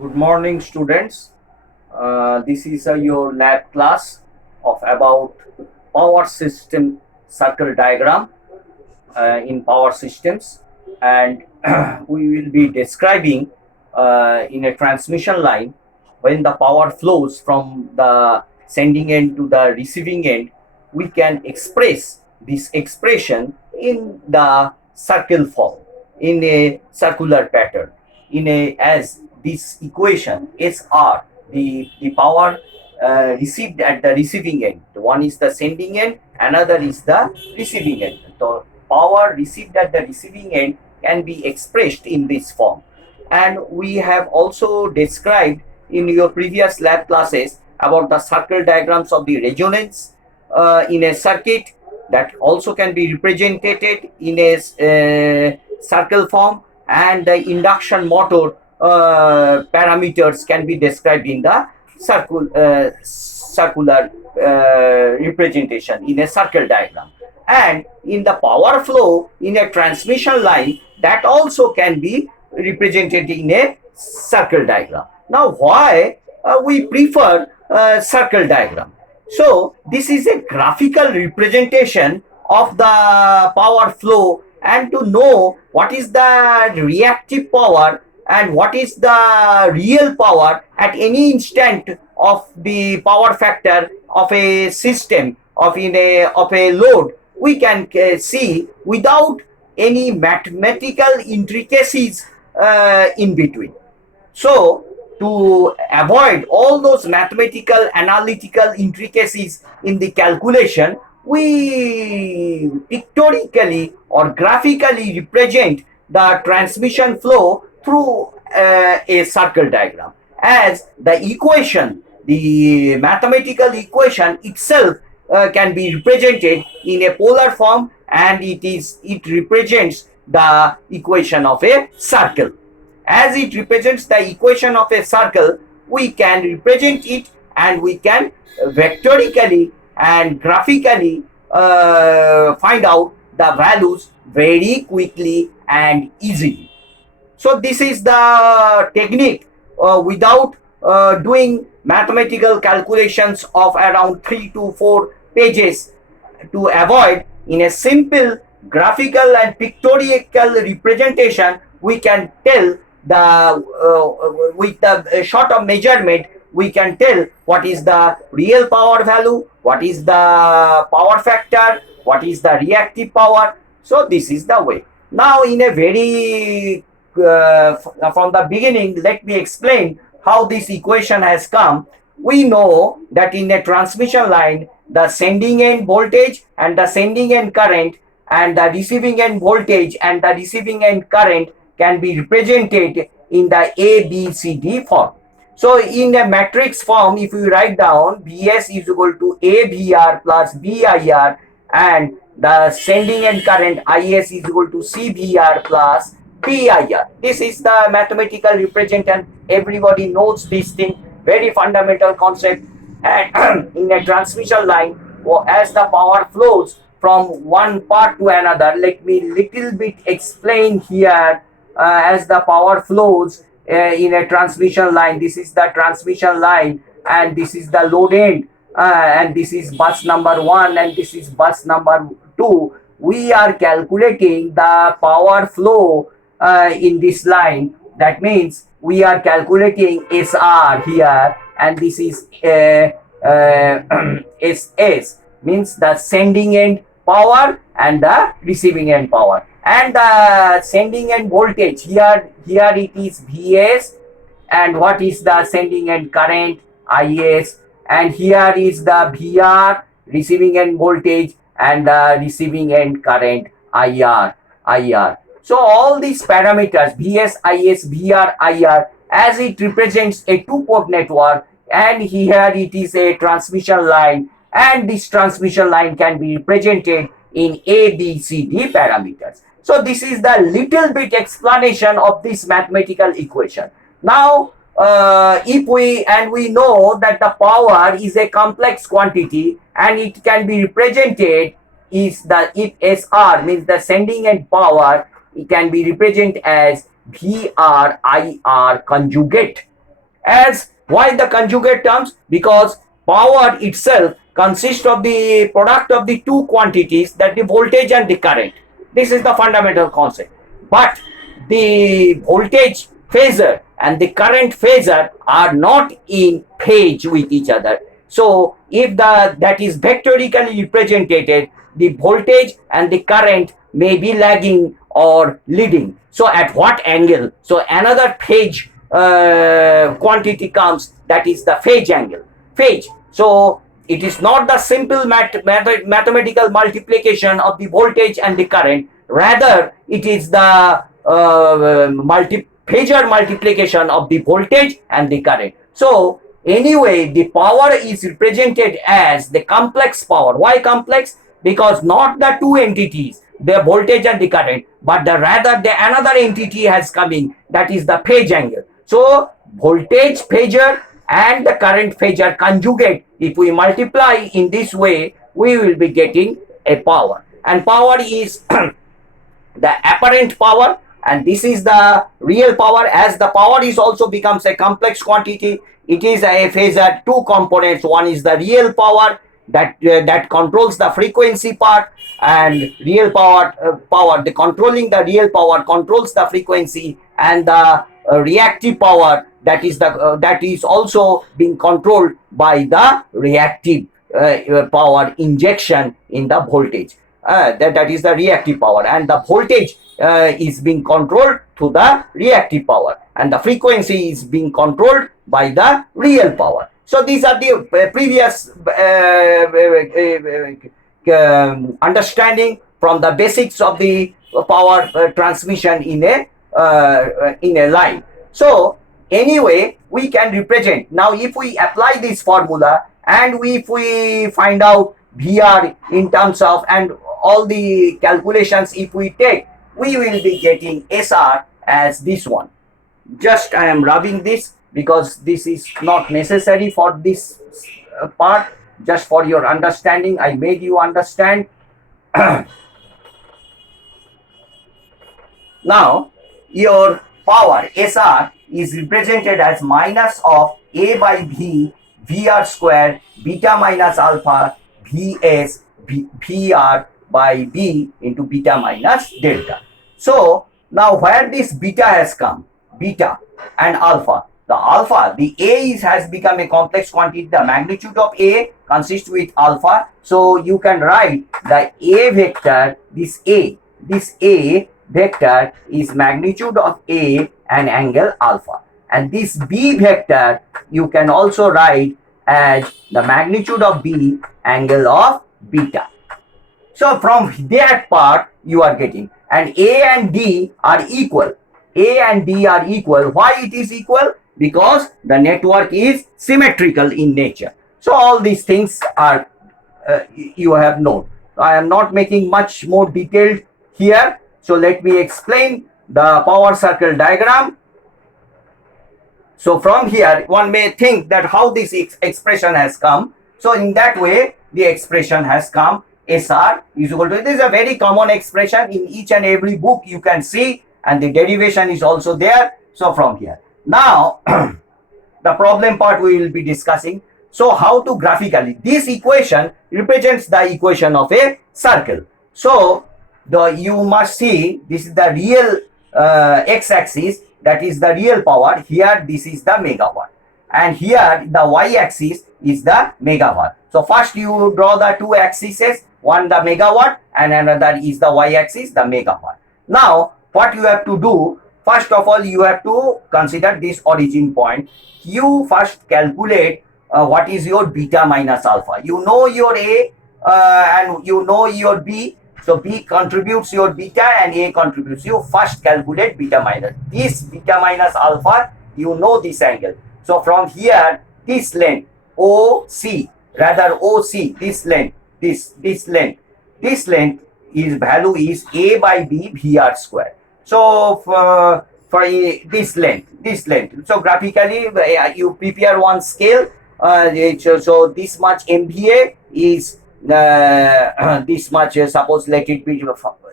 Good morning, students. This is your lab class of about power system circle diagram in power systems, and we will be describing in a transmission line when the power flows from the sending end to the receiving end. We can express this expression in the circle form, in a circular pattern, in a as this equation SR, the power received at the receiving end. One is the sending end, another is the receiving end. So power received at the receiving end can be expressed in this form. And we have also described in your previous lab classes about the circle diagrams of the resonance in a circuit that also can be represented in a circle form, and the induction motor parameters can be described in the circular representation in a circle diagram. And in the power flow in a transmission line, that also can be represented in a circle diagram. Now, why we prefer circle diagram? So this is a graphical representation of the power flow, and to know what is the reactive power and what is the real power at any instant of the power factor of a system of a load, we can see without any mathematical intricacies in between. So to avoid all those mathematical analytical intricacies in the calculation, we pictorially or graphically represent the transmission flow through a circle diagram, as the mathematical equation itself can be represented in a polar form, and it represents the equation of a circle. As it represents the equation of a circle, we can represent it, and we can vectorically and graphically find out the values very quickly and easily. So this is the technique without doing mathematical calculations of around 3 to 4 pages, to avoid in a simple graphical and pictorial representation. We can tell with the short of measurement, we can tell what is the real power value, what is the power factor, what is the reactive power. So this is the way. Now, in a very from the beginning, let me explain how this equation has come. We know that in a transmission line, the sending end voltage and the sending end current, and the receiving end voltage and the receiving end current can be represented in the ABCD form. So in a matrix form, if you write down Vs is equal to AVR plus BIR, and the sending end current Is is equal to CVR plus PIR. This is the mathematical representation. Everybody knows this thing, very fundamental concept. And in a transmission line, as the power flows from one part to another, let me little bit explain here. As the power flows in a transmission line, this is the transmission line, and this is the load end, and this is bus number 1, and this is bus number 2. We are calculating the power flow in this line. That means we are calculating SR here, and this is SS, means the sending end power and the receiving end power. And the sending end voltage, here it is Vs, and what is the sending end current, Is, and here is the VR, receiving end voltage, and the receiving end current, IR. So all these parameters, Vs, Is, VR, IR, as it represents a two-port network, and here it is a transmission line, and this transmission line can be represented in ABCD parameters. So this is the little bit explanation of this mathematical equation. Now, if we know that the power is a complex quantity, and it can be represented if SR means the sending end power, it can be represented as VRIR conjugate. As why the conjugate terms? Because power itself consists of the product of the two quantities, that the voltage and the current. This is the fundamental concept. But the voltage phasor and the current phasor are not in phase with each other. So if that is vectorically represented, the voltage and the current may be lagging or leading. So at what angle? So another phase quantity comes, that is the phase angle. Phase. So it is not the simple mathematical multiplication of the voltage and the current. Rather, it is the phasor multiplication of the voltage and the current. So anyway, the power is represented as the complex power. Why complex? Because not the two entities, the voltage and the current, but rather the another entity has coming, that is the phase angle. So voltage phasor and the current phasor conjugate, if we multiply in this way, we will be getting a power. And power is the apparent power, and this is the real power. As the power is also becomes a complex quantity, it is a phasor, two components. One is the real power that controls the frequency part, and real power the controlling the real power controls the frequency, and the reactive power, that is also being controlled by the reactive power injection in the voltage. That is the reactive power, and the voltage is being controlled to the reactive power, and the frequency is being controlled by the real power. So these are the previous understanding from the basics of the power transmission in a line. So anyway, we can represent. Now if we apply this formula, and if we find out VR in terms of, and all the calculations if we take, we will be getting SR as this one. Just I am rubbing this because this is not necessary for this part. Just for your understanding, I made you understand. Now your power SR is represented as minus of A by V VR square beta minus alpha Vs VR by B into beta minus delta. So now where this beta has come, beta and alpha, the A has become a complex quantity. The magnitude of A consists with alpha. So you can write the A vector, this A vector is magnitude of A and angle alpha. And this B vector you can also write as the magnitude of B angle of beta. So from that part you are getting, and A and D are equal. A and D are equal. Why it is equal? Because the network is symmetrical in nature. So all these things are you have known. I am not making much more detailed here. So let me explain the power circle diagram. So from here one may think that how this expression has come. So in that way the expression has come. SR is equal to, this is a very common expression in each and every book you can see, and the derivation is also there. So from here, now the problem part we will be discussing. So how to graphically, this equation represents the equation of a circle. So you must see, this is the real x-axis, that is the real power. Here this is the megawatt, and here the y-axis is the megawatt. So first you draw the two axes, one the megawatt and another is the y-axis, the megawatt. Now what you have to do, first of all you have to consider this origin point. You first calculate what is your beta minus alpha. You know your A and you know your B. So B contributes your beta and A contributes. You first calculate beta minus. This beta minus alpha, you know this angle. So from here, this length OC, rather OC, this length, this length is value is A by B VR square. So for this length. So graphically you prepare one scale. So this much MVA is this much, suppose let it be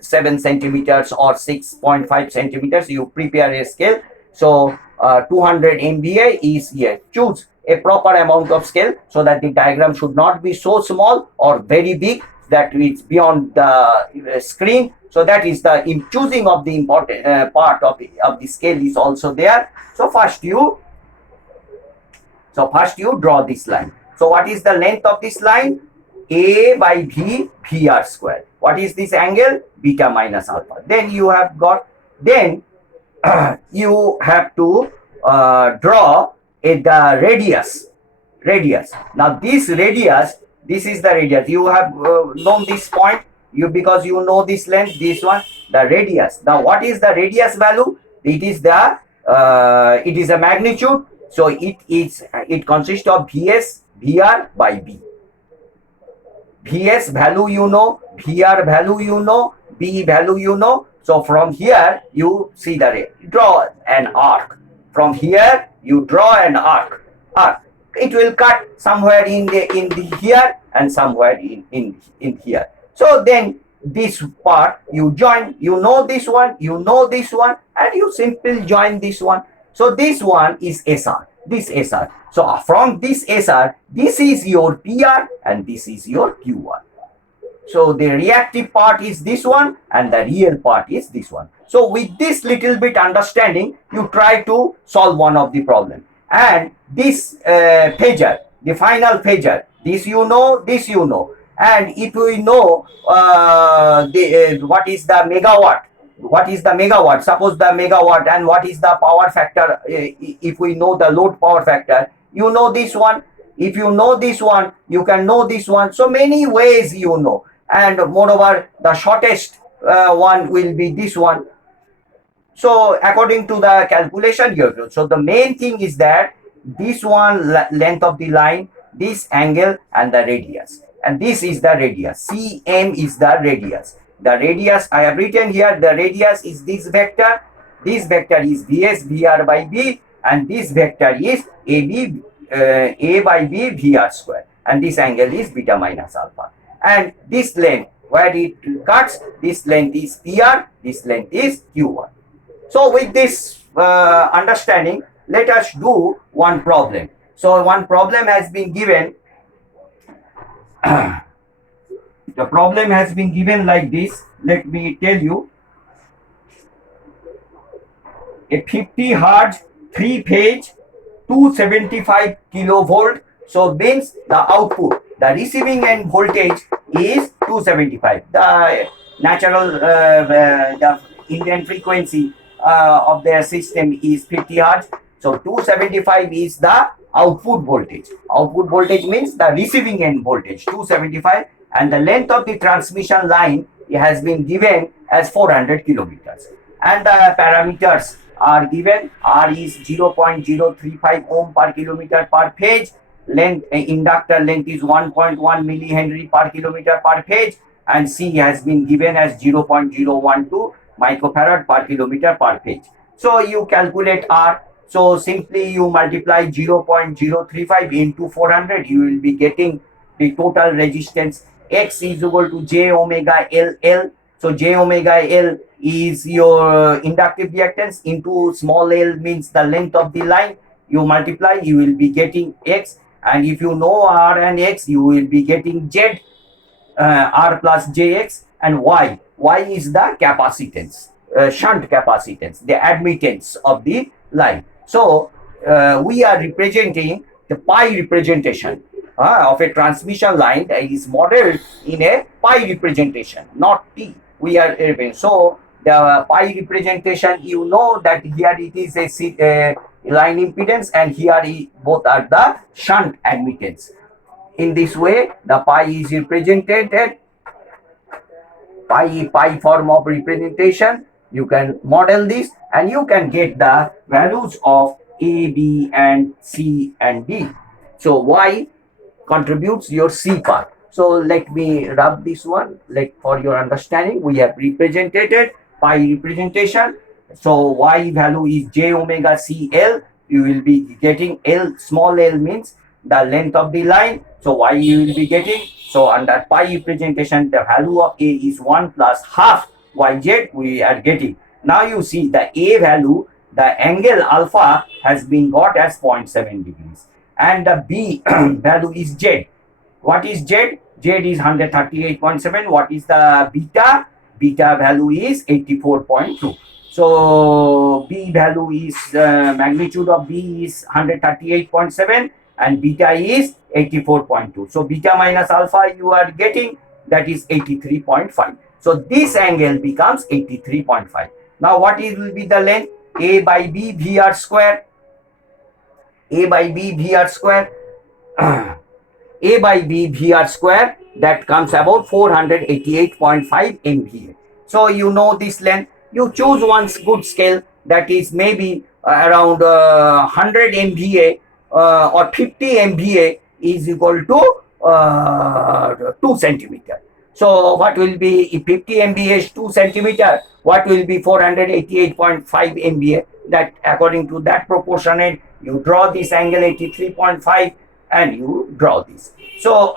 7 centimeters or 6.5 centimeters. You prepare a scale. So 200 MVA is here. Choose a proper amount of scale so that the diagram should not be so small or very big that it's beyond the screen. So that is the choosing of the important part of the scale is also there. So first you draw this line. So what is the length of this line? A by V, VR square. What is this angle? Beta minus alpha. Then you have got, then you have to draw the radius. Now this radius, this is the radius. You have known this point, because you know this length, this one, the radius. Now what is the radius value? It is a magnitude. So it consists of Vs, Vr by B. Vs value you know, Vr value you know, B value you know. So from here you see draw an arc. From here you draw an arc. It will cut somewhere in the here and somewhere in here. So then this part you join. You know this one, and you simply join this one. So this one is SR. This SR. So from this SR, this is your PR and this is your QR. So the reactive part is this one and the real part is this one. So with this little bit understanding, you try to solve one of the problem. And this phasor, the final phasor, this you know. And if we know what is the megawatt, suppose the megawatt, and what is the power factor, if we know the load power factor, you know this one. If you know this one, you can know this one. So many ways you know. And moreover, the shortest one will be this one. So according to the calculation here, so the main thing is that this one length of the line, this angle and the radius, and this is the radius. CM is the radius. The radius I have written here, the radius is this vector. This vector is Vs, Vr by B, and this vector is AB, A by B, Vr square. And this angle is beta minus alpha. And this length, where it cuts, this length is PR, this length is Q1. So with this understanding, let us do one problem. So one problem has been given. The problem has been given like this. Let me tell you. A 50 Hertz 3-phase 275 kilovolt. So means the output, the receiving end voltage is 275. The natural the Indian frequency of their system is 50 Hertz. So 275 is the output voltage. Output voltage means the receiving end voltage, 275. And the length of the transmission line has been given as 400 kilometers. And the parameters are given. R is 0.035 ohm per kilometer per phase. Length, inductor length is 1.1 millihenry per kilometer per phase. And C has been given as 0.012 microfarad per kilometer per phase. So you calculate R. So simply you multiply 0.035 into 400. You will be getting the total resistance. X is equal to j omega L. So j omega L is your inductive reactance into small l means the length of the line. You multiply, you will be getting X. And if you know R and X, you will be getting Z, R plus JX, and Y. Y is the capacitance, shunt capacitance, the admittance of the line. So we are representing the pi representation of a transmission line that is modeled in a pi representation, not T. We are so the pi representation, you know that here it is a line impedance and here both are the shunt admittance. In this way, the pi is represented, pi form of representation. You can model this and you can get the values of A, B, and C and D. So Y contributes your C part. So let me rub this one, like for your understanding. We have represented pi representation. So Y value is j omega C L. You will be getting L, small l means the length of the line. So Y you will be getting. So under pi representation, the value of A is 1 plus half YZ we are getting. Now you see the A value, the angle alpha has been got as 0.7 degrees, and the B value is Z. What is Z? Z is 138.7. What is the beta? Beta value is 84.2. So B value is magnitude of B is 138.7 and beta is 84.2. So beta minus alpha you are getting, that is 83.5. So this angle becomes 83.5. Now what will be the length? A by B VR square. A by B VR square. A by B VR square, that comes about 488.5 MVA. So you know this length. You choose one good scale, that is maybe around 100 MVA or 50 MVA is equal to 2 centimeter. So what will be, if 50 MVA is 2 centimeter, what will be 488.5 MVA? That according to that proportionate, you draw this angle 83.5 and you draw this. So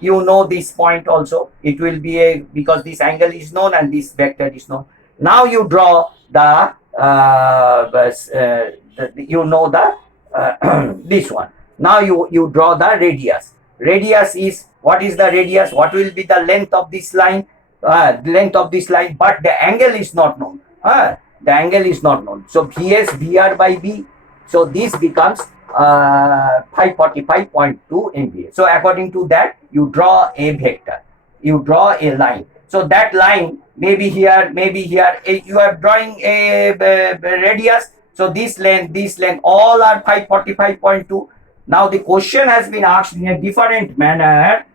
you know this point also. It will be a, because this angle is known and this vector is known. Now you draw the you know the this one. Now you draw the radius. Radius is, what is the radius? What will be the length of this line? Length of this line, but the angle is not known. The angle is not known. So VS VR by B. So this becomes 545.2 MVA. So according to that, you draw a vector. You draw a line. So that line, maybe here, maybe here. You are drawing a radius. So this length, all are 545.2. Now the question has been asked in a different manner.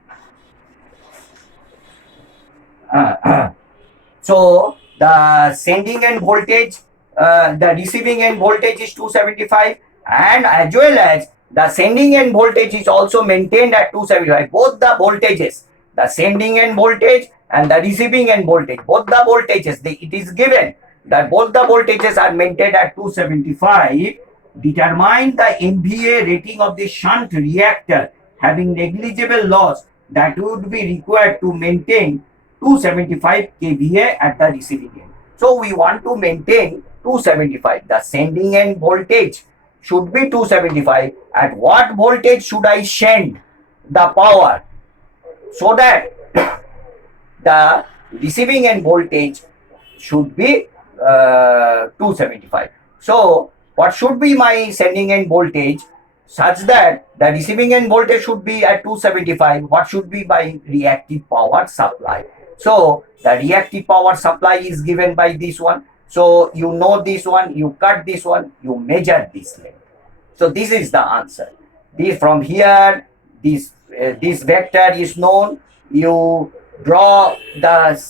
So the sending end voltage, the receiving end voltage is 275, and as well as the sending end voltage is also maintained at 275. Both the voltages, the sending end voltage and the receiving end voltage, both the voltages, it is given that both the voltages are maintained at 275. Determine the MVA rating of the shunt reactor having negligible loss that would be required to maintain 275 kVA at the receiving end. So we want to maintain 275. The sending end voltage should be 275. At what voltage should I send the power so that the receiving end voltage should be 275? So what should be my sending end voltage such that the receiving end voltage should be at 275? What should be my reactive power supply? So the reactive power supply is given by this one. So you know this one, you cut this one, you measure this length. So this is the answer. This from here, this vector is known. You draw the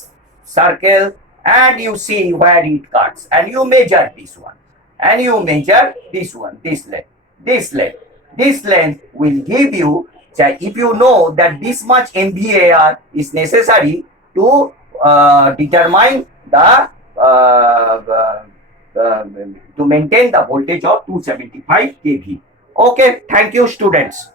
circle and you see where it cuts, and you measure this one, and you measure this one, this length, this length. This length will give you, if you know that this much MVAR is necessary to determine the to maintain the voltage of 275 kV. Okay, thank you students.